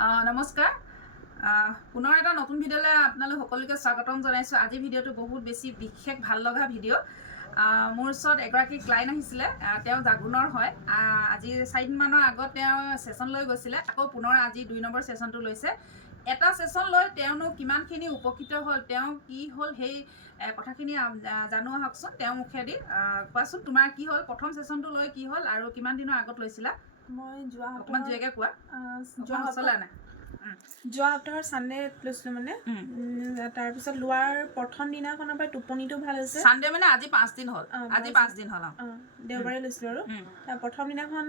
নমস্কাৰ পুনৰ এটা নতুন ভিডিঅ'লৈ আপোনালোক সকলোকে স্বাগতম জনাইছোঁ। আজি ভিডিঅ'টো বহুত বেছি বিশেষ ভাল লগা ভিডিঅ'। মোৰ ওচৰত এগৰাকী ক্লাইণ্ট আহিছিলে, তেওঁ জাগুনৰ হয়। আজি 4 দিনমানৰ আগত তেওঁ ছেশ্যন লৈ গৈছিলে, আকৌ পুনৰ আজি 2 নম্বৰ ছেশ্যনটো লৈছে। এটা ছেশ্যন লৈ তেওঁনো কিমানখিনি উপকৃত হ'ল, তেওঁ কি হ'ল, সেই কথাখিনি জানো আহকচোন তেওঁৰ মুখেদি। কোৱাচোন তোমাৰ কি হ'ল, প্ৰথম ছেশ্যনটো লৈ কি হ'ল আৰু কিমান দিনৰ আগত লৈছিলা? মই যোৱা অকণমান জোৰকৈ কোৱা। যোৱা সপ্তাহৰ ছানডে লৈছিলোঁ মানে। তাৰপিছত লোৱাৰ প্ৰথম দিনাখনৰ পৰা টোপনিটো ভাল হৈছে। ছানডে মানে আজি 5 দিন হ'ল, আজি 5 দিন হ'ল। দেওবাৰে লৈছিলোঁ আৰু তাৰ প্ৰথম দিনাখন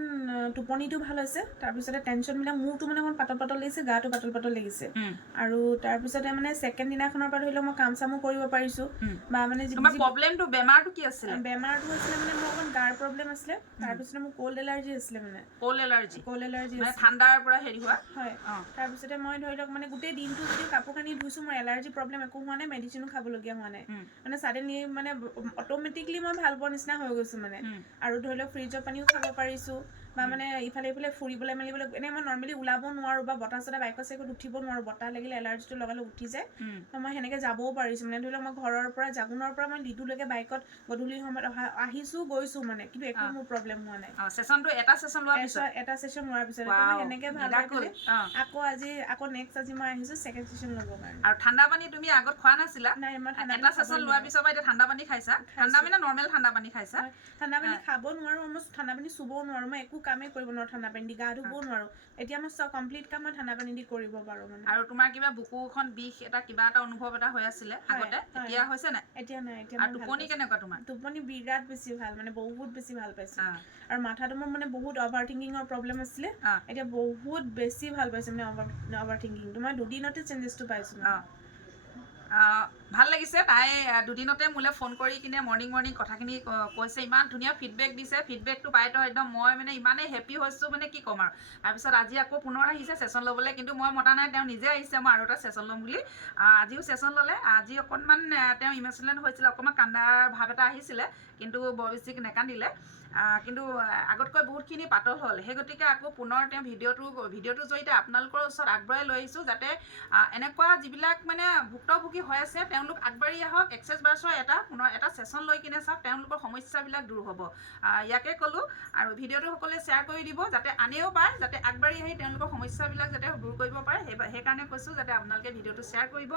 টোপনিটো ভাল হৈছে। তাৰপিছতে টেনশ্যনবিলাক মূৰটো মানে অকণ পাতল পাতল লাগিছে, গাটো পাতল পাতল লাগিছে। আৰু তাৰপিছতে মানে ছেকেণ্ড দিনাখনৰ পৰা ধৰি লওক মই কাম চামো কৰিব পাৰিছোঁ। বা মানে প্ৰব্লেমটো বেমাৰটো কি আছিলে? বেমাৰটো হৈছিলে মানে মোৰ অকণ গাৰ প্ৰব্লেম আছিলে। তাৰপিছতে মোৰ কোল্ড এলাৰ্জি আছিলে মানে। কোল্ড এলাৰ্জি মানে ঠাণ্ডাৰ পৰা হেৰি হোৱা হয়। তাৰপিছতে মই ধৰি লওক মানে গোটেই দিনটো যদি কাপোৰ কানি ধুইছোঁ, মোৰ এলাৰ্জি প্ৰব্লেম একো হোৱা নাই, মেডিচিনো খাবলগীয়া হোৱা নাই। মানে ছাডেনলি মানে অট'মেটিকলি মই ভাল পোৱা নিচিনা হৈ গৈছোঁ মানে। আৰু ধৰি লওক ফ্ৰিজৰ পানীও খাব পাৰিছোঁ, বা মানে ইফালে ইফালে ফুৰিবলৈ মেলিবলৈ এনেই মই নৰ্মেলি ওলাব নোৱাৰোঁ, বা বতাহ চতাহ বাইকত চাইকত উঠিব নোৱাৰোঁ। বতাহ লাগিলে এলাৰ্জিটো লগালে উঠি যায়। মই সেনেকৈ যাবও পাৰিছোঁ মানে। ধৰি লওক মই ঘৰৰ পৰা জাগুনৰ পৰা মই লিডুলৈকে বাইকত গধূলি সময়ত আহিছোঁ গৈছোঁ মানে, কিন্তু একো মোৰ প্ৰব্লেম হোৱা নাই। এটা ছেশ্যন লোৱাৰ পিছত মই সেনেকৈ ভাল পাই পেলাই আকৌ নেক্সট আজি মই আহিছোঁ ছেকেণ্ড ছেশ্যন ল'বৰ কাৰণে। আৰু ঠাণ্ডা পানী তুমি আগত খোৱা নাছিলা? নাই, মই এটা ছেশ্যন লোৱাৰ পিছৰ পৰা এতিয়া ঠাণ্ডা পানী খাইছা? ঠাণ্ডা মানে নৰ্মেল ঠাণ্ডা পানী খাইছা? ঠাণ্ডা পানী খাব নোৱাৰোঁ, মই ঠাণ্ডা পানী চুবও নোৱাৰোঁ, মই একো কামেই কৰিব নোৱাৰোঁ ঠাণ্ডা পানী দি, গা ধুবও নোৱাৰোঁ। এতিয়া মই চব কমপ্লিট কাম মই ঠাণ্ডা পানী দি কৰিব পাৰোঁ মানে। আৰু তোমাৰ কিবা বুকুখন বিষ কিবা এটা অনুভৱ এটা হৈ আছিলে আগতে, এতিয়া হৈছে নাই? এতিয়া নাই। এতিয়া আৰু টোপনি কেনেকুৱা তোমাৰ? টোপনি বিৰাট বেছি ভাল, মানে বহুত বেছি ভাল পাইছোঁ। আৰু মাথাটো মোৰ মানে বহুত অভাৰ থিংকিঙৰ প্ৰব্লেম আছিলে, এতিয়া বহুত বেছি ভাল পাইছোঁ মানে অভাৰ থিংকিংটো। মই দুদিনতে চেঞ্জেছটো পাইছোঁ। ভাল লাগিছে। তাই দুদিনতে মোলৈ ফোন কৰি কিনে মৰ্ণিং কথাখিনি কৈছে, ইমান ধুনীয়া ফিডবেক দিছে। ফিডবেকটো পাই তো একদম মই মানে ইমানেই হেপ্পী হৈছোঁ মানে কি ক'ম আৰু। তাৰপিছত আজি আকৌ পুনৰ আহিছে ছেশ্যন ল'বলৈ, কিন্তু মই মতা নাই, তেওঁ নিজে আহিছে মই আৰু এটা ছেশ্যন ল'ম বুলি। আজিও ছেশ্যন ল'লে। আজি অকণমান তেওঁ ইম'চনেল হৈছিলে, অকণমান কান্দাৰ ভাৱ এটা আহিছিলে, কিন্তু বৰ বেছি নেকান্দিলে। কিন্তু আগতকৈ বহুতখিনি পাতল হ'ল। সেই গতিকে আকৌ পুনৰ তেওঁ ভিডিঅ'টোৰ জৰিয়তে আপোনালোকৰ ওচৰত আগবঢ়াই লৈ আহিছোঁ, যাতে এনেকুৱা যিবিলাক মানে ভুক্তভোগী হৈ আছে তেওঁলোক আগবাঢ়ি আহক। এক্সেছ বাছৰ পুনৰ এটা ছেশ্যন লৈ কিনে চাওক, তেওঁলোকৰ সমস্যাবিলাক দূৰ হ'ব। ইয়াকে ক'লোঁ। আৰু ভিডিঅ'টো সকলোৱে শ্বেয়াৰ কৰি দিব, যাতে আনেও পায়, যাতে আগবাঢ়ি আহি তেওঁলোকৰ সমস্যাবিলাক যাতে দূৰ কৰিব পাৰে। সেইকাৰণে কৈছোঁ যাতে আপোনালোকে ভিডিঅ'টো শ্বেয়াৰ কৰিব।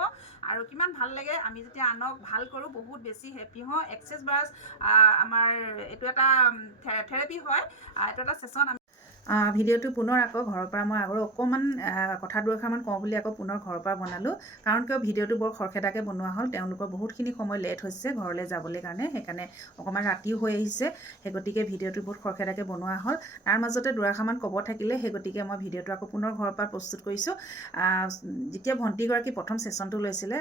আৰু কিমান ভাল লাগে আমি যেতিয়া আনক ভাল কৰোঁ, বহুত বেছি হেপ্পী হওঁ। এক্সেছ বাছ আমাৰ এইটো এটা থেৰাপি হয়, এইটো এটা ছেশ্যন। ভিডিঅ'টো পুনৰ আকৌ ঘৰৰ পৰা মই আৰু অকণমান কথা দুআষাৰমান কওঁ বুলি আকৌ পুনৰ ঘৰৰ পৰা বনালোঁ। কাৰণ কিয় ভিডিঅ'টো বৰ খৰখেদাকৈ বনোৱা হ'ল, তেওঁলোকৰ বহুতখিনি সময় লেট হৈছে ঘৰলৈ যাবলৈ কাৰণে, সেইকাৰণে অকণমান ৰাতিও হৈ আহিছে। সেই গতিকে ভিডিঅ'টো বহুত খৰখেদাকৈ বনোৱা হ'ল। তাৰ মাজতে দুআষাৰমান ক'ব থাকিলে, সেই গতিকে মই ভিডিঅ'টো আকৌ পুনৰ ঘৰৰ পৰা প্ৰস্তুত কৰিছোঁ। যেতিয়া ভণ্টিগৰাকী প্ৰথম ছেশ্যনটো লৈছিলে,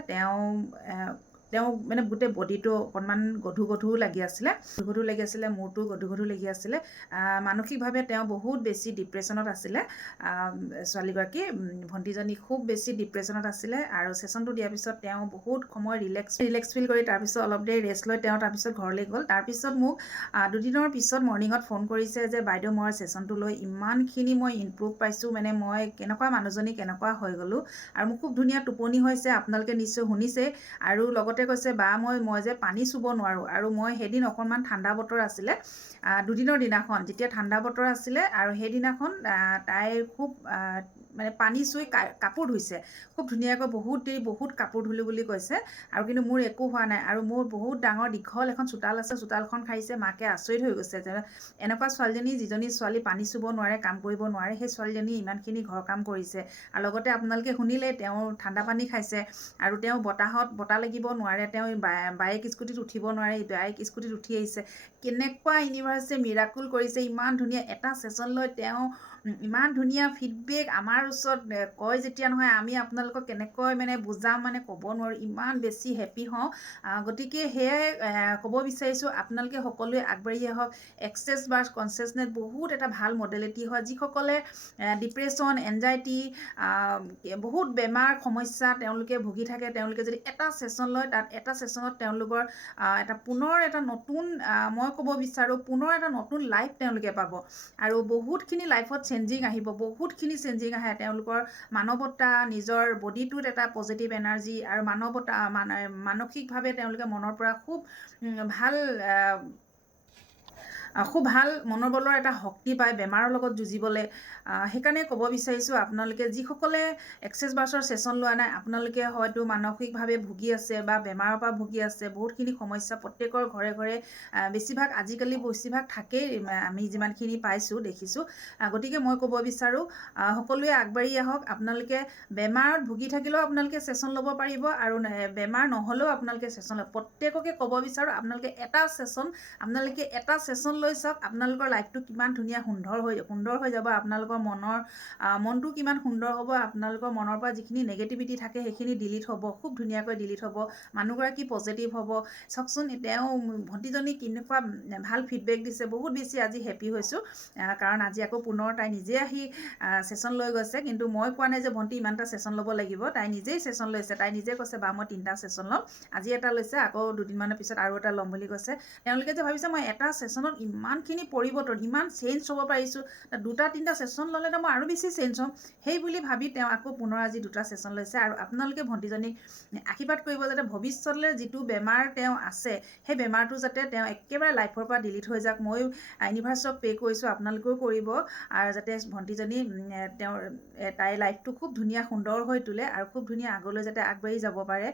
তেওঁ মানে গোটেই বডিটো অকণমান গধুৰ লাগি আছিলে, মূৰটো গধুৰ লাগি আছিলে। মানসিকভাৱে তেওঁ বহুত বেছি ডিপ্ৰেশ্যনত আছিলে। ছোৱালীগৰাকী ভণ্টিজনী খুব বেছি ডিপ্ৰেশ্যনত আছিলে। আৰু ছেশ্যনটো দিয়াৰ পিছত তেওঁ বহুত সময় ৰিলেক্স ফিল কৰি তাৰপিছত অলপ দেৰি ৰেষ্ট লৈ তেওঁ তাৰপিছত ঘৰলৈ গ'ল। তাৰপিছত মোক 2 দিনৰ পিছত মৰ্ণিঙত ফোন কৰিছে যে বাইদেউ, মই ছেশ্যনটো লৈ ইমানখিনি মই ইমপ্ৰুভ পাইছোঁ, মানে মই কেনেকুৱা মানুহজনী কেনেকুৱা হৈ গ'লোঁ। আৰু মোক খুব ধুনীয়া টোপনি হৈছে, আপোনালোকে নিশ্চয় শুনিছে। আৰু লগতে কৈছে বা মই যে পানী চুব নোৱাৰোঁ। আৰু মই সেইদিন অকণমান ঠাণ্ডা বতৰ আছিলে, 2 দিনৰ দিনাখন যেতিয়া ঠাণ্ডা বতৰ আছিলে, আৰু সেইদিনাখন তাই খুব মানে পানী চুই কাপোৰ ধুইছে খুব ধুনীয়াকৈ, বহুত দেৰি বহুত কাপোৰ ধুলোঁ বুলি কৈছে। আৰু কিন্তু মোৰ একো হোৱা নাই। আৰু মোৰ বহুত ডাঙৰ দীঘল এখন চোতাল আছে, চোতালখন সাৰিছে। মাকে আচৰিত হৈ গৈছে যে এনেকুৱা ছোৱালীজনী, যিজনী ছোৱালী পানী চুব নোৱাৰে, কাম কৰিব নোৱাৰে, সেই ছোৱালীজনী ইমানখিনি ঘৰ কাম কৰিছে। আৰু লগতে আপোনালোকে শুনিলে তেওঁ ঠাণ্ডা পানী খাইছে। আৰু তেওঁ বতাহ লাগিব নোৱাৰে, তেওঁ বাইক স্কুটিত উঠিব নোৱাৰে, বাইক স্কুটিত উঠি আহিছে। কেনেকুৱা ইউনিভাৰ্ছে মিৰাকুল কৰিছে। ইমান ধুনীয়া এটা ছেশ্যন লৈ তেওঁ ইমান ধুনীয়া ফিডবেক আমাৰ ওচৰত কয় যেতিয়া নহয়, আমি আপোনালোকক কেনেকৈ মানে বুজাম, মানে ক'ব নোৱাৰোঁ, ইমান বেছি হেপ্পী হওঁ। গতিকে সেয়াই ক'ব বিচাৰিছোঁ, আপোনালোকে সকলোৱে আগবাঢ়ি আহক। এক্সেছ বাছ কনচিয়াছনেছ বহুত এটা ভাল মডেলিটি হয়। যিসকলে ডিপ্ৰেশ্যন, এনজাইটি, বহুত বেমাৰ সমস্যা তেওঁলোকে ভুগি থাকে, তেওঁলোকে যদি এটা ছেশ্যন লয়, তাত এটা ছেশ্যনত তেওঁলোকৰ পুনৰ এটা নতুন, মই ক'ব বিচাৰোঁ পুনৰ এটা নতুন লাইফ তেওঁলোকে পাব। আৰু বহুতখিনি লাইফত চেঞ্জিং আহিব, বহুতখিনি চেঞ্জিং আহে। তেওঁলোকৰ মানৱতা, নিজৰ বডিটোত এটা পজিটিভ এনাৰ্জি আৰু মানৱতা মানসিকভাৱে তেওঁলোকে মনৰ পৰা খুব ভাল মনোবলৰ এটা শক্তি পায় বেমাৰৰ লগত যুঁজিবলৈ। সেইকাৰণে ক'ব বিচাৰিছোঁ, আপোনালোকে যিসকলে এক্সেছ বাৰ্ছৰ ছেশ্যন লোৱা নাই, আপোনালোকে হয়তো মানসিকভাৱে ভুগি আছে বা বেমাৰৰ পৰা ভুগি আছে। বহুতখিনি সমস্যা প্ৰত্যেকৰ ঘৰে ঘৰে আজিকালি বেছিভাগ থাকেই, আমি যিমানখিনি পাইছোঁ দেখিছোঁ। গতিকে মই ক'ব বিচাৰোঁ, সকলোৱে আগবাঢ়ি আহক। আপোনালোকে বেমাৰত ভুগি থাকিলেও আপোনালোকে ছেশ্যন ল'ব পাৰিব, আৰু বেমাৰ নহ'লেও আপোনালোকে ছেশ্যন ল'ব। প্ৰত্যেককে ক'ব বিচাৰোঁ, আপোনালোকে এটা ছেশ্যন লৈ চাওক, আপোনালোকৰ লাইফটো কিমান ধুনীয়া সুন্দৰ হৈ যাব। আপোনালোকৰ মনটো কিমান সুন্দৰ হ'ব। আপোনালোকৰ মনৰ পৰা যিখিনি নেগেটিভিটি থাকে সেইখিনি ডিলিট হ'ব, খুব ধুনীয়াকৈ ডিলিট হ'ব। মানুহগৰাকী পজিটিভ হ'ব। চাওকচোন, তেওঁ ভণ্টিজনী কেনেকুৱা ভাল ফিডবেক দিছে। বহুত বেছি আজি হেপী হৈছোঁ, কাৰণ আজি আকৌ পুনৰ তাই নিজে আহি ছেশ্যন লৈ গৈছে। কিন্তু মই কোৱা নাই যে ভণ্টি ইমানটা ছেশ্যন ল'ব লাগিব, তাই নিজেই ছেশ্যন লৈছে। তাই নিজে কৈছে, বা মই 3টা ছেশ্যন ল'ম। আজি এটা লৈছে, আকৌ 2 দিনমানৰ পিছত আৰু এটা ল'ম বুলি কৈছে। তেওঁলোকে যে ভাবিছে মই এটা ছেশ্যনত ইমানখিনি পৰিৱৰ্তন, ইমান চেঞ্জ হ'ব পাৰিছোঁ, 2-3টা ছেশ্যন ল'লেতো মই আৰু বেছি চেঞ্জ হ'ম। সেই বুলি ভাবি তেওঁ আকৌ পুনৰ আজি 2টা ছেশ্যন লৈছে। আৰু আপোনালোকে ভণ্টিজনীক আশীৰ্বাদ কৰিব যাতে ভৱিষ্যতলৈ যিটো বেমাৰ তেওঁ আছে, সেই বেমাৰটো যাতে তেওঁ একেবাৰে লাইফৰ পৰা ডিলিট হৈ যাওক। মই ইউনিভাৰ্ছক পে' কৰিছোঁ, আপোনালোকেও কৰিব, আৰু যাতে ভণ্টিজনী তাইৰ লাইফটো খুব ধুনীয়া সুন্দৰ হৈ তোলে, আৰু খুব ধুনীয়া আগলৈ যাতে আগবাঢ়ি যাব পাৰে,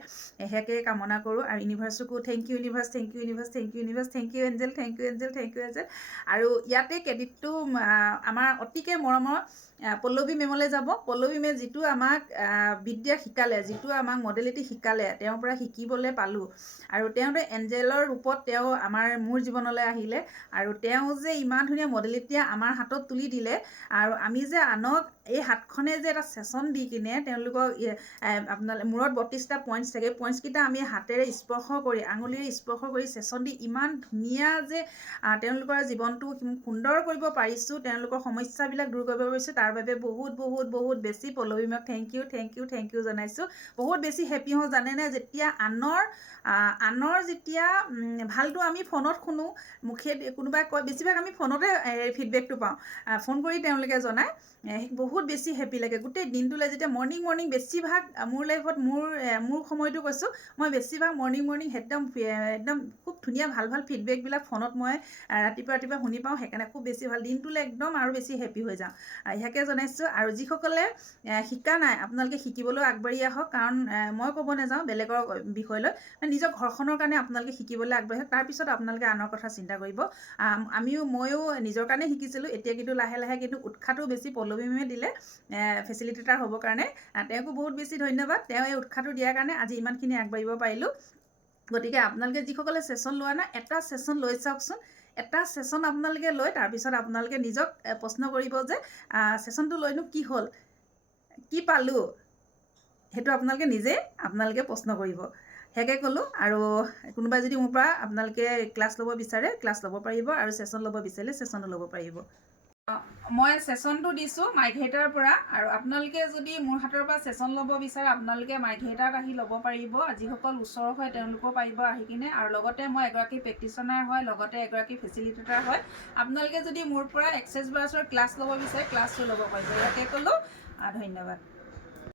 সেয়াকে কামনা কৰোঁ। আৰু ইউনিভাৰ্ছকো thank you universe, thank you universe, thank you universe, thank you angel, thank you angel, thank you angel. আৰু ইয়াতে ক্ৰেডিটটো আমাৰ অতিকে মৰমৰ পল্লৱী মেমলৈ যাব। পল্লৱী মেমে যিটো আমাক বিদ্যা শিকালে, যিটো আমাক মডেলিটি শিকালে, তেওঁৰ পৰা শিকিবলৈ পালোঁ। আৰু তেওঁতে এঞ্জেলৰ ৰূপত মোৰ জীৱনলৈ আহিলে, আৰু তেওঁ যে ইমান ধুনীয়া মডেলিটি আমাৰ হাতত তুলি দিলে, আৰু আমি যে আনক এই হাতখনে যে এটা ছেশ্যন দি কিনে তেওঁলোকক মূৰত 32টা পইণ্টছ থাকে, পইণ্টছকেইটা আমি হাতেৰে স্পৰ্শ কৰি, আঙুলিৰে স্পৰ্শ কৰি ছেশ্যন দি ইমান ধুনীয়া যে তেওঁলোকৰ জীৱনটো সুন্দৰ কৰিব পাৰিছোঁ, তেওঁলোকৰ সমস্যাবিলাক দূৰ কৰিব পাৰিছোঁ, তাৰ বাবে বহুত বহুত বহুত বেছি পল্লৱী মেমক থেংক ইউ জনাইছোঁ। বহুত বেছি হেপী হওঁ, জানেনে, যেতিয়া আনৰ যেতিয়া ভালটো আমি ফোনত শুনো, কোনোবাই কয়, বেছিভাগ আমি ফোনতে ফিডবেকটো পাওঁ, ফোন কৰি তেওঁলোকে জনায়। বহুত বেছি হেপী লাগে গোটেই দিনটোলৈ। যেতিয়া মৰ্ণিং বেছিভাগ মোৰ লাইফত মোৰ সময়টো কৈছোঁ, মই বেছিভাগ মৰ্ণিং একদম খুব ধুনীয়া ভাল ফিডবেকবিলাক ফোনত মই ৰাতিপুৱা শুনি পাওঁ। সেইকাৰণে খুব বেছি ভাল, দিনটোলৈ একদম আৰু বেছি হেপী হৈ যাওঁ। ইয়াকে জনাইছোঁ। আৰু যিসকলে শিকা নাই, আপোনালোকে শিকিবলৈ আগবাঢ়ি আহক। কাৰণ মই ক'ব নাযাওঁ বেলেগৰ বিষয় লৈ, নিজৰ ঘৰখনৰ কাৰণে আপোনালোকে শিকিবলৈ আগবাঢ়ি আহক। তাৰপিছত আপোনালোকে আনৰ কথা চিন্তা কৰিব। ময়ো নিজৰ কাৰণে শিকিছিলোঁ, এতিয়া কিন্তু লাহে লাহে কিন্তু উৎসাহটো বেছি পল্লৱী মেমে দিলে ফেচিলিটেটাৰ হ'বৰ কাৰণে। তেওঁকো বহুত বেছি ধন্যবাদ। তেওঁ এই উৎসাহটো দিয়াৰ কাৰণে আজি ইমানখিনি আগবাঢ়িব পাৰিলোঁ। গতিকে আপোনালোকে যিসকলে ছেশ্যন লোৱা নাই, এটা ছেশ্যন লৈ চাওকচোন। এটা ছেশ্যন আপোনালোকে লৈ তাৰপিছত আপোনালোকে নিজক প্ৰশ্ন কৰিব যে ছেশ্যনটো লৈনো কি হ'ল, কি পালোঁ, সেইটো আপোনালোকে প্ৰশ্ন কৰিব। সেয়াকে ক'লোঁ। আৰু কোনোবাই যদি মোৰ পৰা আপোনালোকে ক্লাছ ল'ব বিচাৰে, ক্লাছ ল'ব পাৰিব, আৰু ছেশ্যন ল'ব বিচাৰিলে ছেশ্যনো ল'ব পাৰিব। মই ছেশ্যনটো দিছোঁ মাৰ্ঘেৰিটাৰ পৰা, আৰু আপোনালোকে যদি মোৰ হাতৰ পৰা ছেশ্যন ল'ব বিচাৰে, আপোনালোকে মাৰ্ঘেৰিটাত আহি ল'ব পাৰিব। যিসকল ওচৰৰ হয় তেওঁলোকেও পাৰিব আহি কিনে। আৰু লগতে মই এগৰাকী প্ৰেক্টিশ্যনাৰ হয়, লগতে এগৰাকী ফেচিলিটেটাৰ হয়। আপোনালোকে যদি মোৰ পৰা এক্সেছ বাৰ্ছৰ ক্লাছ ল'ব বিচাৰে, ক্লাছটো ল'ব পাৰিব। ইয়াকে ক'লোঁ, ধন্যবাদ।